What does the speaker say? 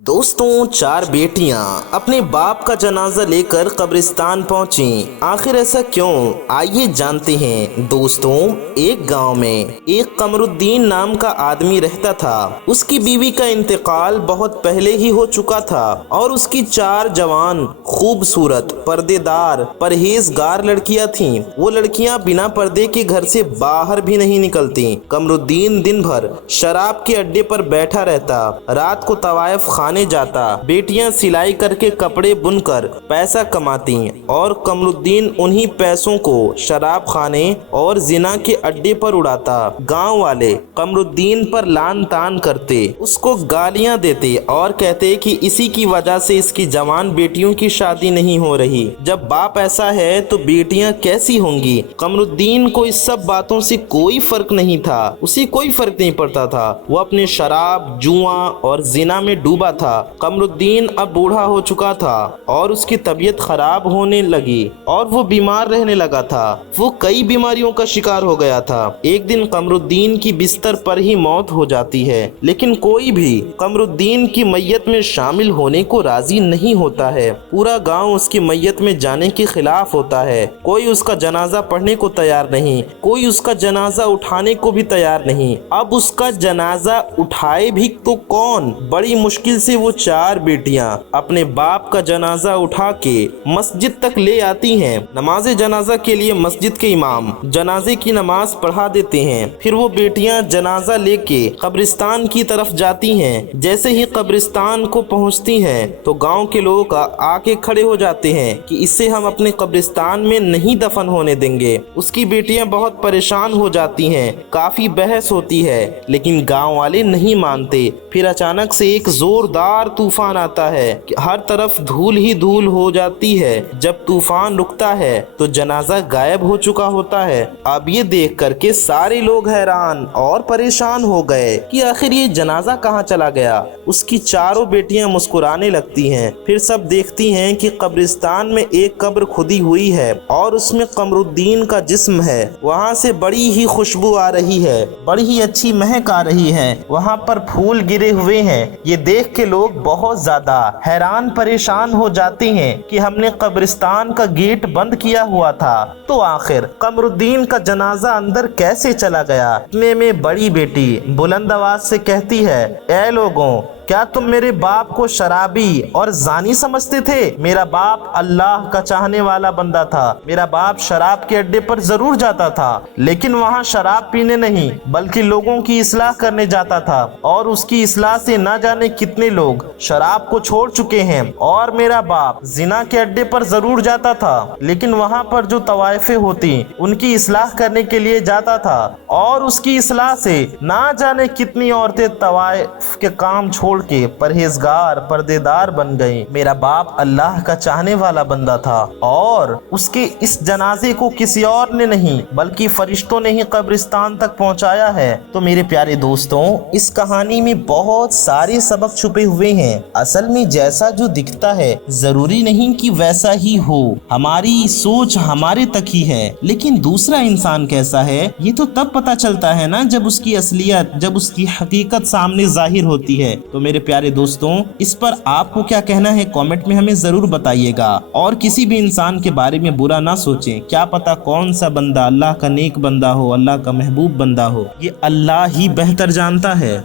दोस्तों, चार बेटियां अपने बाप का जनाजा लेकर कब्रिस्तान पहुंची। आखिर ऐसा क्यों? आइए जानते हैं। दोस्तों, एक गांव में एक कमरुद्दीन नाम का आदमी रहता था। उसकी बीवी का इंतकाल बहुत पहले ही हो चुका था और उसकी चार जवान, खूबसूरत, पर्देदार, परहेजगार लड़कियां थीं। वो लड़कियां बिना पर्दे के घर से बाहर भी नहीं निकलती। कमरुद्दीन दिन भर शराब के अड्डे पर बैठा रहता, रात को तवायफ खाने जाता। बेटियां सिलाई करके कपड़े बुनकर पैसा कमाती और कमरुद्दीन उन्हीं पैसों को शराब खाने और जिना के अड्डे पर उड़ाता। गांव वाले कमरुद्दीन पर लान तान करते, उसको गालियां देते और कहते कि इसी की वजह से इसकी जवान बेटियों की शादी नहीं हो रही। जब बाप ऐसा है तो बेटियां कैसी होंगी? कमरुद्दीन को इस सब बातों से कोई फर्क नहीं था। उसे कोई फर्क नहीं पड़ता था। वो अपने शराब, जुआ और जिना में डूबा था। कमरुद्दीन अब बूढ़ा हो चुका था और उसकी तबीयत खराब होने लगी और वो बीमार रहने लगा था। वो कई बीमारियों का शिकार हो गया था। एक दिन कमरुद्दीन की बिस्तर पर ही मौत हो जाती है, लेकिन कोई भी कमरुद्दीन की मैयत में शामिल होने को राजी नहीं होता है। पूरा गांव उसकी मैयत में जाने के खिलाफ होता है। कोई उसका जनाजा पढ़ने को तैयार नहीं, कोई उसका जनाजा उठाने को भी तैयार नहीं। अब उसका जनाजा उठाए भी तो कौन? बड़ी मुश्किल से वो चार बेटियां अपने बाप का जनाजा उठा के मस्जिद तक ले आती हैं। नमाज जनाजा के लिए मस्जिद के इमाम जनाजे की नमाज पढ़ा देते हैं। फिर वो बेटियां जनाजा लेके कब्रिस्तान की तरफ जाती हैं। जैसे ही कब्रिस्तान को पहुंचती हैं तो गांव के लोग आके खड़े हो जाते हैं कि इससे हम अपने कब्रिस्तान में नहीं दफन होने देंगे। उसकी बेटियां बहुत परेशान हो जाती हैं। काफी बहस होती है, लेकिन गांव वाले नहीं मानते। फिर अचानक से एक जोरदार तूफान आता है कि हर तरफ धूल ही धूल हो जाती है। जब तूफान रुकता है तो जनाजा गायब हो चुका होता है। अब ये देख करके सारे लोग हैरान और परेशान हो गए कि आखिर ये जनाजा कहाँ चला गया। उसकी चारों बेटियां मुस्कुराने लगती हैं। फिर सब देखती हैं कि कब्रिस्तान में एक कब्र खुदी हुई है और उसमें कमरुद्दीन का जिस्म है। वहाँ से बड़ी ही खुशबू आ रही है, बड़ी ही अच्छी महक आ रही है। वहाँ पर फूल गिरे हुए हैं। ये देख के लोग बहुत ज्यादा हैरान परेशान हो जाते हैं कि हमने कब्रिस्तान का गेट बंद किया हुआ था, तो आखिर कमरुद्दीन का जनाजा अंदर कैसे चला गया? इतने में बड़ी बेटी बुलंद आवाज से कहती है, ऐ लोगों, क्या तुम मेरे बाप को शराबी और जानी समझते थे? मेरा बाप अल्लाह का चाहने वाला बंदा था। मेरा बाप शराब के अड्डे पर जरूर जाता था, लेकिन वहाँ शराब पीने नहीं बल्कि लोगों की इस्लाह करने जाता था और उसकी इस्लाह से न जाने कितने लोग शराब को छोड़ चुके हैं। और मेरा बाप जिना के अड्डे पर जरूर जाता था, लेकिन वहाँ पर जो तवाइफे होती उनकी इस्लाह करने के लिए जाता था और उसकी इस्लाह से ना जाने कितनी औरतें तवाइफ के काम छोड़ के परहेजगार, पर्देदार बन गई। मेरा बाप अल्लाह का चाहने वाला बंदा था और उसके इस जनाजे को किसी और ने नहीं बल्कि फरिश्तों ने ही कब्रिस्तान तक पहुंचाया है। तो मेरे प्यारे दोस्तों, इस कहानी में बहुत सारे सबक छुपे हुए हैं। असल में जैसा जो दिखता है जरूरी नहीं कि वैसा ही हो। हमारी सोच हमारे तक ही है, लेकिन दूसरा इंसान कैसा है ये तो तब पता चलता है ना जब उसकी असलियत, जब उसकी हकीकत सामने जाहिर होती है। तो मेरे प्यारे दोस्तों, इस पर आपको क्या कहना है कमेंट में हमें जरूर बताइएगा। और किसी भी इंसान के बारे में बुरा ना सोचें। क्या पता कौन सा बंदा अल्लाह का नेक बंदा हो, अल्लाह का महबूब बंदा हो, ये अल्लाह ही बेहतर जानता है।